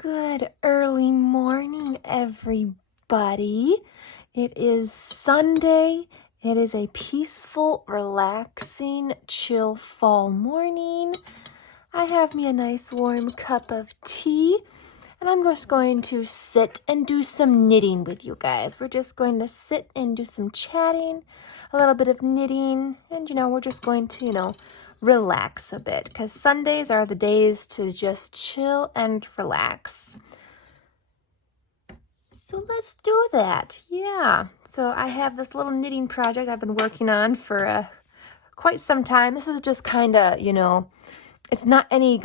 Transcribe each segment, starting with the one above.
Good early morning, everybody. It is Sunday. It is a peaceful, relaxing, chill fall morning. I have me a nice warm cup of tea, and I'm just going to sit and do some knitting with you guys. We're just going to sit and do some chatting, a little bit of knitting, and we're just going to, relax a bit because Sundays are the days to just chill and relax. So let's do that. Yeah. So I have this little knitting project I've been working on for quite some time. This is just kind of, it's not any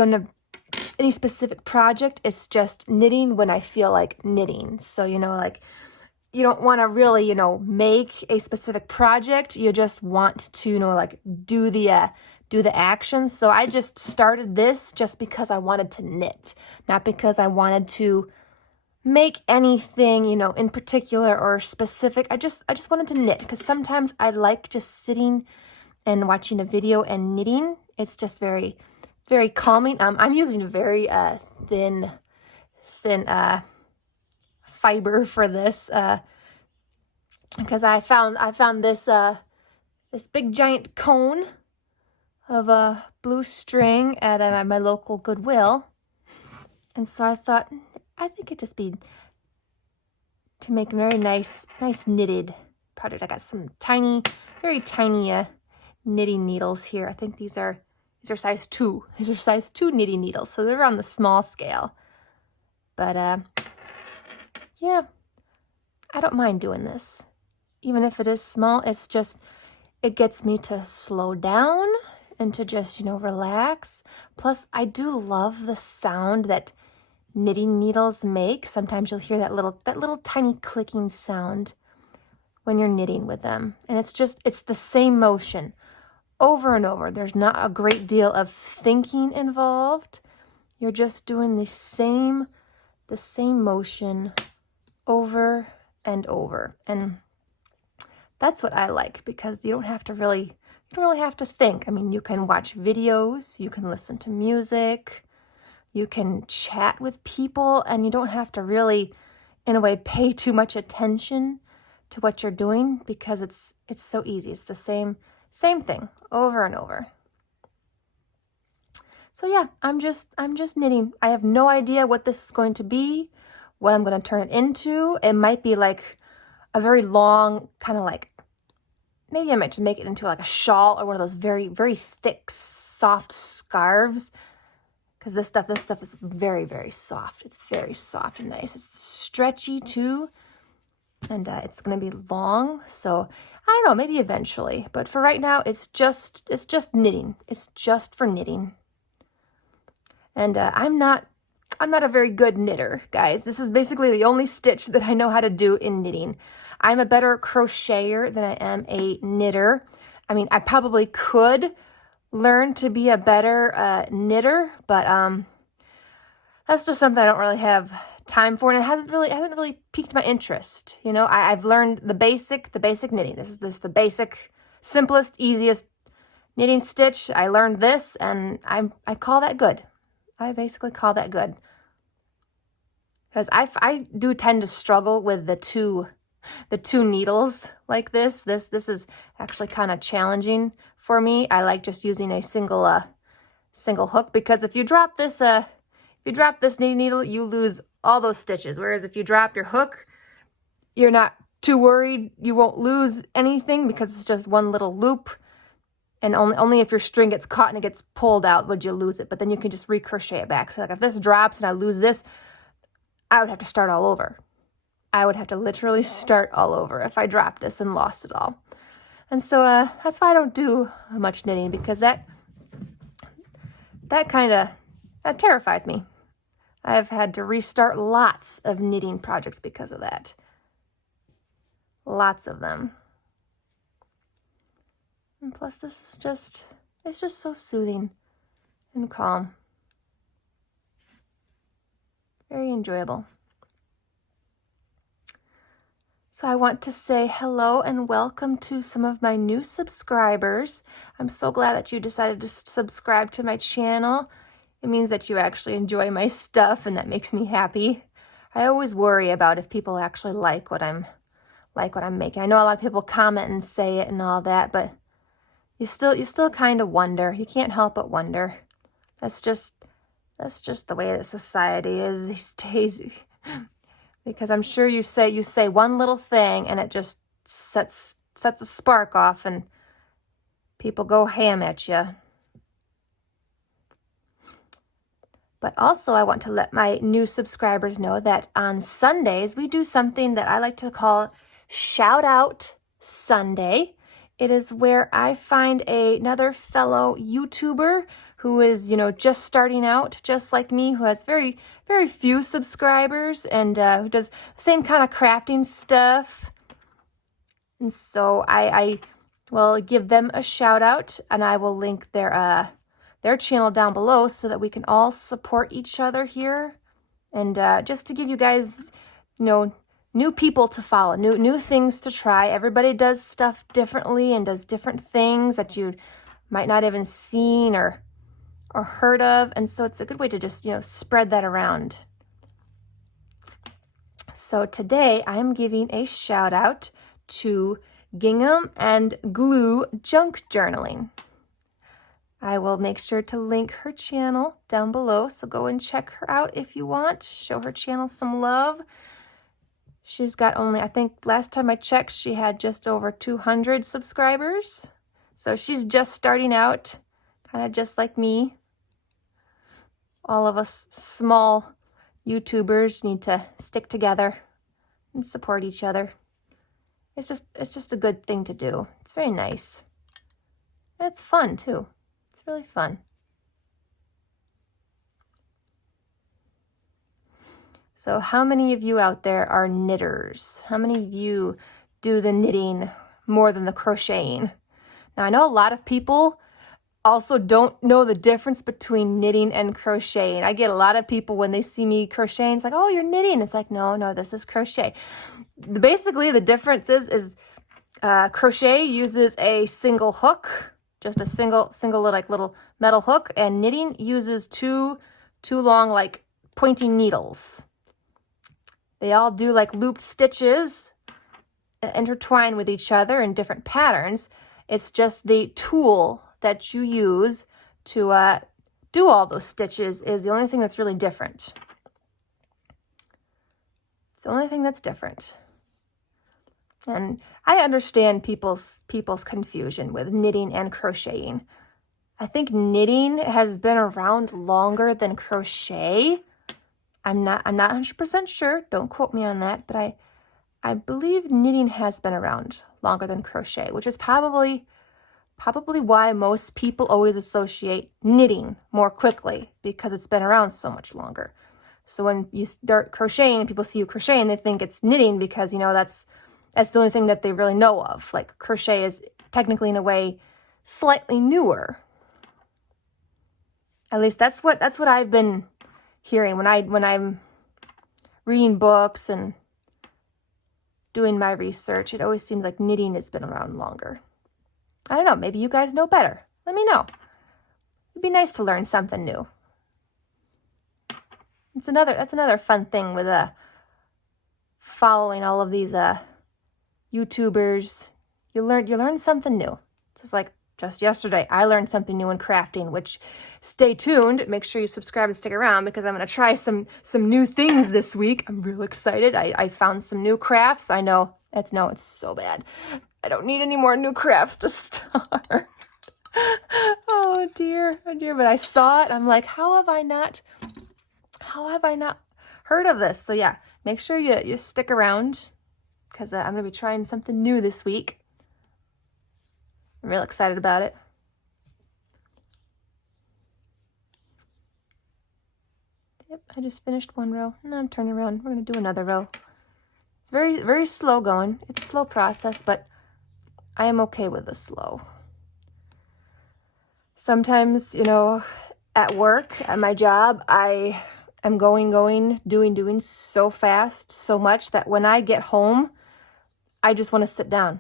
specific project. It's just knitting when I feel like knitting. So, like you don't want to really, make a specific project. You just want to, do the actions. So I just started this just because I wanted to knit, not because I wanted to make anything, in particular or specific. I just wanted to knit because sometimes I like just sitting and watching a video and knitting. It's just very, very calming. I'm using a very thin fiber for this because I found this this big giant cone of blue string at my local Goodwill, and so I thought I think it'd just be to make a very nice knitted project. I got some very tiny knitting needles here. I think these are size 2. These are size 2 knitting needles, so they're on the small scale. But yeah, I don't mind doing this. Even if it is small, it gets me to slow down and to just, relax. Plus, I do love the sound that knitting needles make. Sometimes you'll hear that little tiny clicking sound when you're knitting with them. And it's the same motion over and over. There's not a great deal of thinking involved. You're just doing the same motion over and over. And that's what I like because you don't really have to think. I mean, you can watch videos, you can listen to music, you can chat with people, and you don't have to really, in a way, pay too much attention to what you're doing because it's so easy. It's the same thing over and over. So yeah, I'm just knitting. I have no idea what this is going to be, what I'm going to turn it into. It might be like a very long kind of like, maybe I might just make it into like a shawl or one of those very, very thick, soft scarves. Because this stuff is very, very soft. It's very soft and nice. It's stretchy too. And it's going to be long. So I don't know, maybe eventually. But for right now, it's just knitting. It's just for knitting. And I'm not a very good knitter, guys. This is basically the only stitch that I know how to do in knitting. I'm a better crocheter than I am a knitter. I mean, I probably could learn to be a better knitter, but that's just something I don't really have time for, and it hasn't really piqued my interest. I've learned the basic knitting. This is the basic, simplest, easiest knitting stitch. I learned this, and I call that good. I basically call that good because I do tend to struggle with the two needles like this. This is actually kind of challenging for me. I like just using a single hook because if you drop this knitting needle, you lose all those stitches. Whereas if you drop your hook, you're not too worried. You won't lose anything because it's just one little loop. And only if your string gets caught and it gets pulled out would you lose it. But then you can just recrochet it back. So like if this drops and I lose this, I would have to start all over. I would have to literally start all over if I dropped this and lost it all. And so that's why I don't do much knitting, because that terrifies me. I've had to restart lots of knitting projects because of that. Lots of them. And plus this is it's just so soothing and calm. Very enjoyable. So I want to say hello and welcome to some of my new subscribers. I'm so glad that you decided to subscribe to my channel. It means that you actually enjoy my stuff, and that makes me happy. I always worry about if people actually like what I'm making. I know a lot of people comment and say it and all that, but you still kind of wonder. You can't help but wonder. That's just the way that society is these days. Because I'm sure you say one little thing and it just sets a spark off and people go ham at you. But also I want to let my new subscribers know that on Sundays we do something that I like to call Shout Out Sunday. It is where I find another fellow YouTuber who is, just starting out, just like me, who has very, very few subscribers and who does the same kind of crafting stuff. And so I will give them a shout out, and I will link their channel down below so that we can all support each other here. And just to give you guys, new people to follow, new things to try. Everybody does stuff differently and does different things that you might not even seen or heard of. And so it's a good way to just, spread that around. So today I'm giving a shout out to Gingham and Glue Junk Journaling. I will make sure to link her channel down below, so go and check her out if you want. Show her channel some love. She's got only, I think last time I checked, she had just over 200 subscribers. So she's just starting out, kind of just like me. All of us small YouTubers need to stick together and support each other. It's just a good thing to do. It's very nice. And it's fun too. It's really fun. So how many of you out there are knitters? How many of you do the knitting more than the crocheting? Now I know a lot of people also don't know the difference between knitting and crocheting. I get a lot of people when they see me crocheting, it's like, oh, you're knitting. It's like, no, this is crochet. Basically, the difference is crochet uses a single hook, just a single little metal hook, and knitting uses two long like pointy needles. They all do like looped stitches, intertwine with each other in different patterns. It's just the tool that you use to do all those stitches is the only thing that's really different. It's the only thing that's different. And I understand people's confusion with knitting and crocheting. I think knitting has been around longer than crochet. I'm not 100% sure. Don't quote me on that, but I believe knitting has been around longer than crochet, which is probably why most people always associate knitting more quickly, because it's been around so much longer. So when you start crocheting and people see you crocheting, they think it's knitting because, that's the only thing that they really know of. Like crochet is technically in a way slightly newer. At least that's what I've been hearing when I'm reading books and doing my research. It always seems like knitting has been around longer. I don't know, maybe you guys know better. Let me know. It'd be nice to learn something new. That's another fun thing with following all of these YouTubers. You learn something new. It's like just yesterday I learned something new in crafting, which stay tuned. Make sure you subscribe and stick around because I'm going to try some new things this week. I'm real excited. I found some new crafts. I know it's so bad. I don't need any more new crafts to start. Oh dear. But I saw it. I'm like, how have I not heard of this? So yeah, make sure you stick around because I'm going to be trying something new this week. I'm real excited about it. Yep, I just finished one row. Now I'm turning around. We're going to do another row. It's very, very slow going. It's a slow process, but I am okay with the slow. Sometimes, at work, at my job, I am doing so fast, so much that when I get home, I just want to sit down.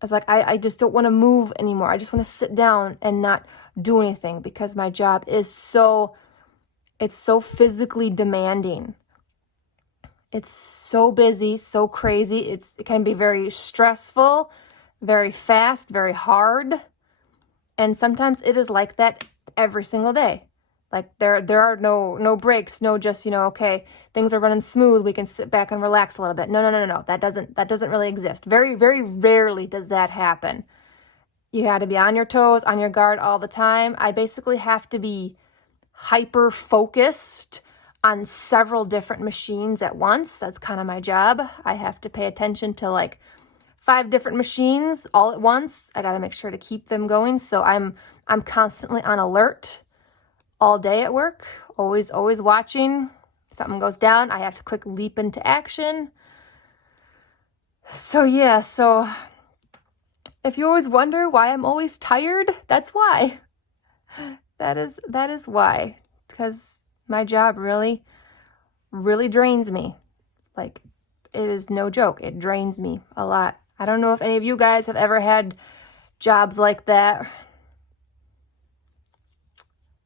I was like, I just don't want to move anymore. I just want to sit down and not do anything because my job is so It's so physically demanding. It's so busy, so crazy. It can be very stressful, very fast, very hard. And sometimes it is like that every single day. Like there are no breaks, no just, okay, things are running smooth, we can sit back and relax a little bit. No. That doesn't really exist. Very, very rarely does that happen. You got to be on your toes, on your guard all the time. I basically have to be hyper focused on several different machines at once. That's kind of my job. I have to pay attention to like 5 different machines all at once. I got to make sure to keep them going. So I'm constantly on alert all day at work, always watching. Something goes down, I have to quick leap into action. So yeah, so if you always wonder why I'm always tired, that's why. That is why. Because my job really, really drains me. Like, it is no joke. It drains me a lot. I don't know if any of you guys have ever had jobs like that,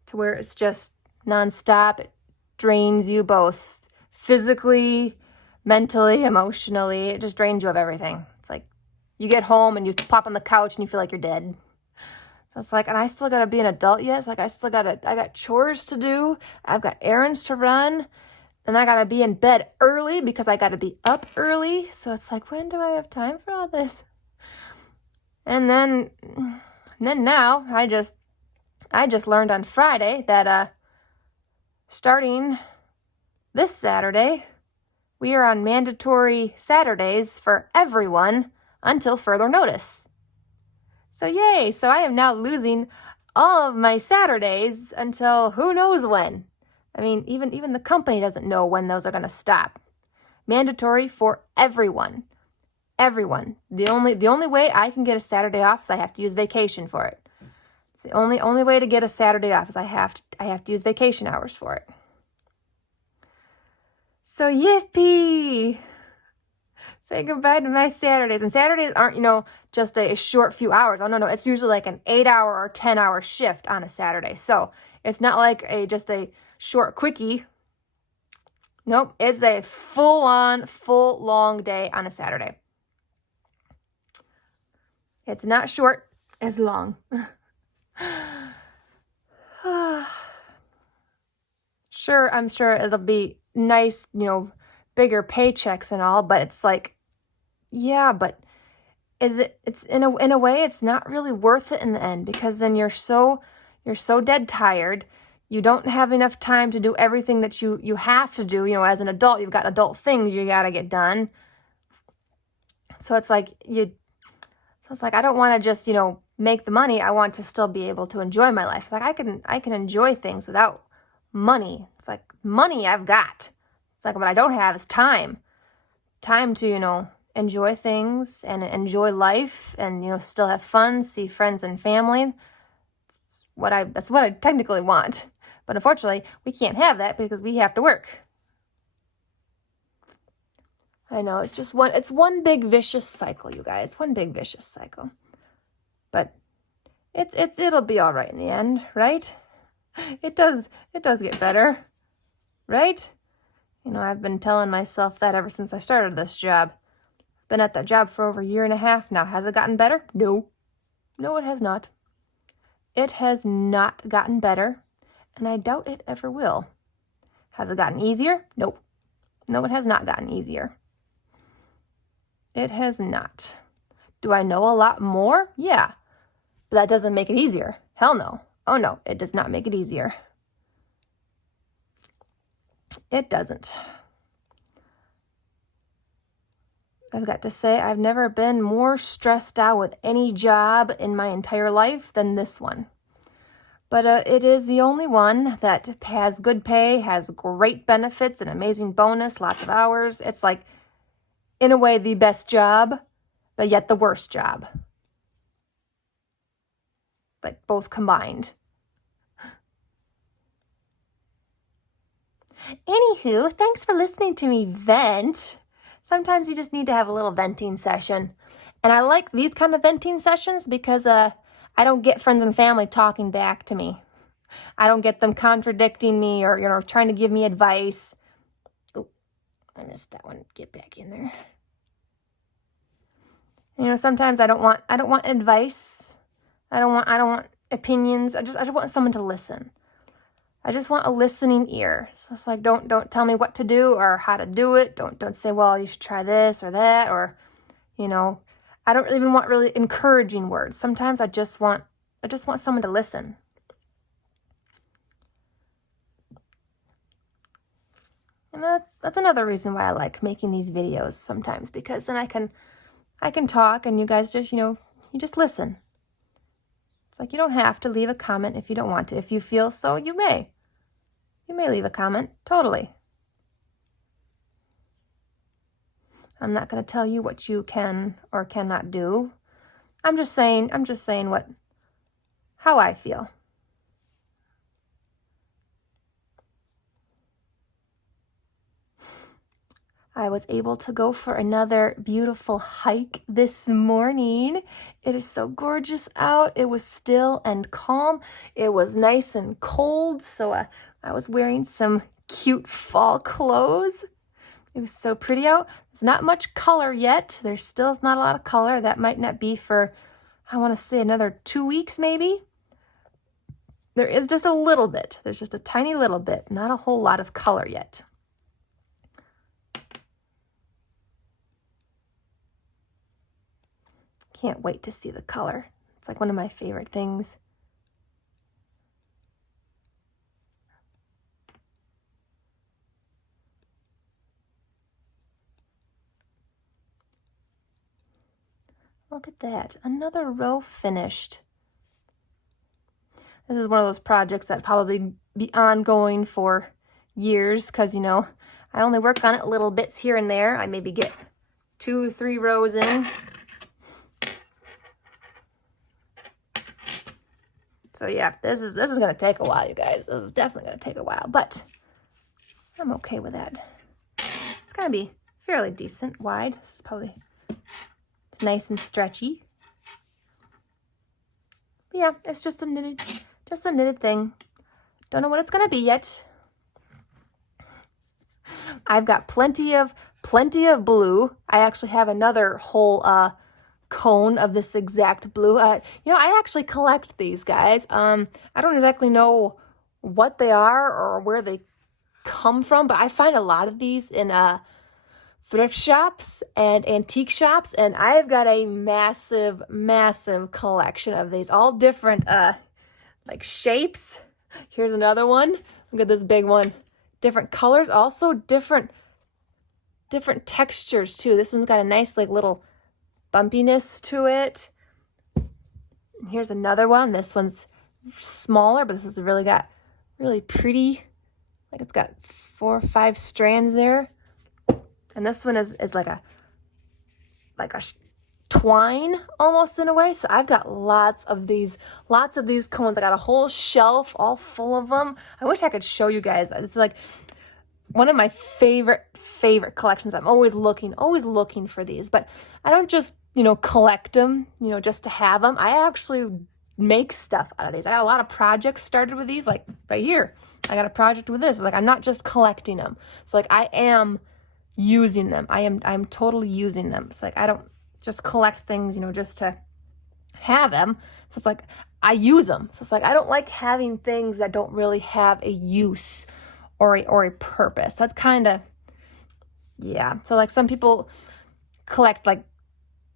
to where it's just nonstop. It drains you both physically, mentally, emotionally. It just drains you of everything. It's like you get home and you plop on the couch and you feel like you're dead. So it's like, and I still gotta be an adult yet. It's like I got chores to do. I've got errands to run. And I gotta be in bed early because I gotta be up early. So it's like, when do I have time for all this? And then now I just learned on Friday that starting this Saturday, we are on mandatory Saturdays for everyone until further notice. So yay! So I am now losing all of my Saturdays until who knows when. I mean, even the company doesn't know when those are going to stop. Mandatory for everyone. Everyone. The only way I can get a Saturday off is I have to use vacation for it. It's the only way to get a Saturday off is I have to use vacation hours for it. So yippee! Say goodbye to my Saturdays. And Saturdays aren't, just a short few hours. Oh, no. It's usually like an 8-hour or 10-hour shift on a Saturday. So it's not like just a short quickie. Nope, it's a full long day on a Saturday. It's not short, it's long. Sure, I'm sure it'll be nice, bigger paychecks and all, but it's like, yeah, but it's in a way it's not really worth it in the end, because then you're so dead tired. You don't have enough time to do everything that you have to do. As an adult, you've got adult things you got to get done. So it's like I don't want to just, make the money. I want to still be able to enjoy my life. It's like I can enjoy things without money. It's like money I've got. It's like what I don't have is time. Time to, enjoy things and enjoy life and, still have fun, see friends and family. That's what I technically want. But unfortunately, we can't have that because we have to work. I know, it's one big vicious cycle, you guys. One big vicious cycle. But it'll be all right in the end, right? It does get better, right? I've been telling myself that ever since I started this job. Been at that job for over a year and a half now. Has it gotten better? No, it has not. It has not gotten better, and I doubt it ever will. Has it gotten easier? Nope. No, it has not gotten easier. It has not. Do I know a lot more? Yeah. But that doesn't make it easier. Hell no. Oh no, it does not make it easier. It doesn't. I've got to say, I've never been more stressed out with any job in my entire life than this one. But it is the only one that has good pay, has great benefits, an amazing bonus, lots of hours. It's like, in a way, the best job, but yet the worst job. Like both combined. Anywho, thanks for listening to me vent. Sometimes you just need to have a little venting session. And I like these kind of venting sessions because I don't get friends and family talking back to me. I don't get them contradicting me or, you know, trying to give me advice. Oh, I missed that one. Get back in there. You know, sometimes I don't want advice. I don't want opinions. I just want someone to listen. I just want a listening ear. So it's like, don't tell me what to do or how to do it. Don't say, well, you should try this or that, or, you know, I don't even want really encouraging words. Sometimes I just want someone to listen. And that's another reason why I like making these videos sometimes, because then I can talk and you guys just, you know, you just listen. It's like, you don't have to leave a comment if you don't want to. If you feel so, you may. You may leave a comment, totally. I'm not going to tell you what you can or cannot do. I'm just saying how I feel. I was able to go for another beautiful hike this morning. It is so gorgeous out. It was still and calm. It was nice and cold, so I was wearing some cute fall clothes. It was so pretty out. There's not much color yet. There still is not a lot of color. That might not be for, I want to say, another 2 weeks maybe. There is just a little bit. There's just a tiny little bit, not a whole lot of color yet. Can't wait to see the color. It's like one of my favorite things. Look at that, another row finished. This is one of those projects that probably be ongoing for years because, you know, I only work on it little bits here and there. I maybe get 2 or 3 rows in. So yeah, this is going to take a while, you guys. This is definitely going to take a while, but I'm okay with that. It's going to be fairly decent, wide. This is probably, it's nice and stretchy. But yeah, it's just a knitted thing. Don't know what it's going to be yet. I've got plenty of blue. I actually have another whole cone of this exact blue. You know, I actually collect these, guys. I don't exactly know what they are or where they come from, but I find a lot of these in thrift shops and antique shops, and I've got a massive collection of these, all different like shapes. Here's another one. Look at this big one. Different colors, also different textures too. This one's got a nice like little bumpiness to it. Here's another one. This one's smaller, but this has really got really pretty, like it's got 4 or 5 strands there. And this one is like a twine almost in a way. So I've got lots of these cones. I got a whole shelf all full of them. I wish I could show you guys. It's like one of my favorite collections. I'm always looking for these, but I don't just, you know, collect them, you know, just to have them. I actually make stuff out of these. I got a lot of projects started with these, like right here. I got a project with this. Like, I'm not just collecting them. It's like I am using them. I'm totally using them. It's like I don't just collect things, you know, just to have them. So it's like I use them. So it's like I don't like having things that don't really have a use or a purpose. That's kind of, yeah. So like some people collect like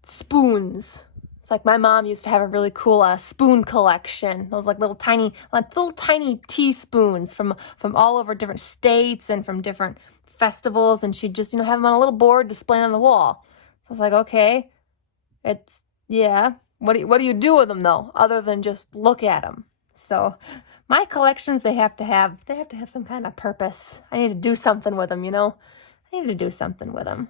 spoons. It's like my mom used to have a really cool spoon collection. Those like little tiny teaspoons from all over different states and from different festivals, and she'd just, you know, have them on a little board displaying on the wall. So I was like, okay, it's, yeah. What do you do with them though, other than just look at them? So my collections, they have to have some kind of purpose. I need to do something with them, you know. I need to do something with them.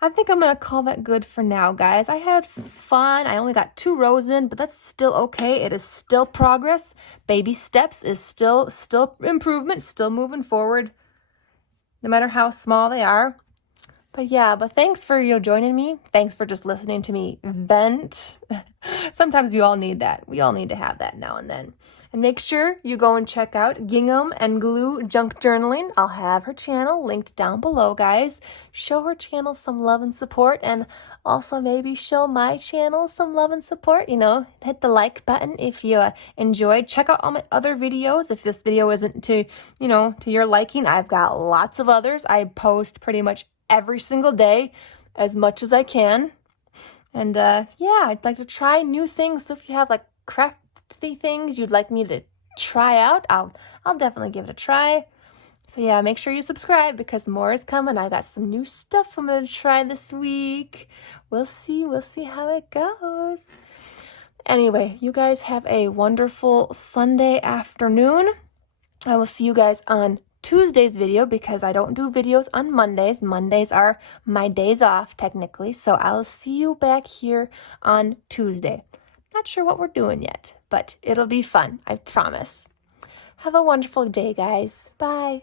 I think I'm going to call that good for now, guys. I had fun. I only got 2 rows in, but that's still okay. It is still progress. Baby steps is still improvement, still moving forward, no matter how small they are. But yeah, but thanks for, joining me. Thanks for just listening to me vent. Sometimes we all need that. We all need to have that now and then. And make sure you go and check out Gingham and Glue Junk Journaling. I'll have her channel linked down below, guys. Show her channel some love and support, and also maybe show my channel some love and support. Hit the like button if you enjoyed. Check out all my other videos. If this video isn't to your liking, I've got lots of others. I post pretty much every single day as much as I can. And yeah, I'd like to try new things. So if you have like crafty things you'd like me to try out, I'll definitely give it a try. So yeah, make sure you subscribe because more is coming. I got some new stuff I'm gonna try this week. We'll see how it goes. Anyway, you guys have a wonderful Sunday afternoon. I will see you guys on Tuesday's video because I don't do videos on Mondays. Mondays are my days off technically, so I'll see you back here on Tuesday. Not sure what we're doing yet, but it'll be fun, I promise. Have a wonderful day, guys. Bye.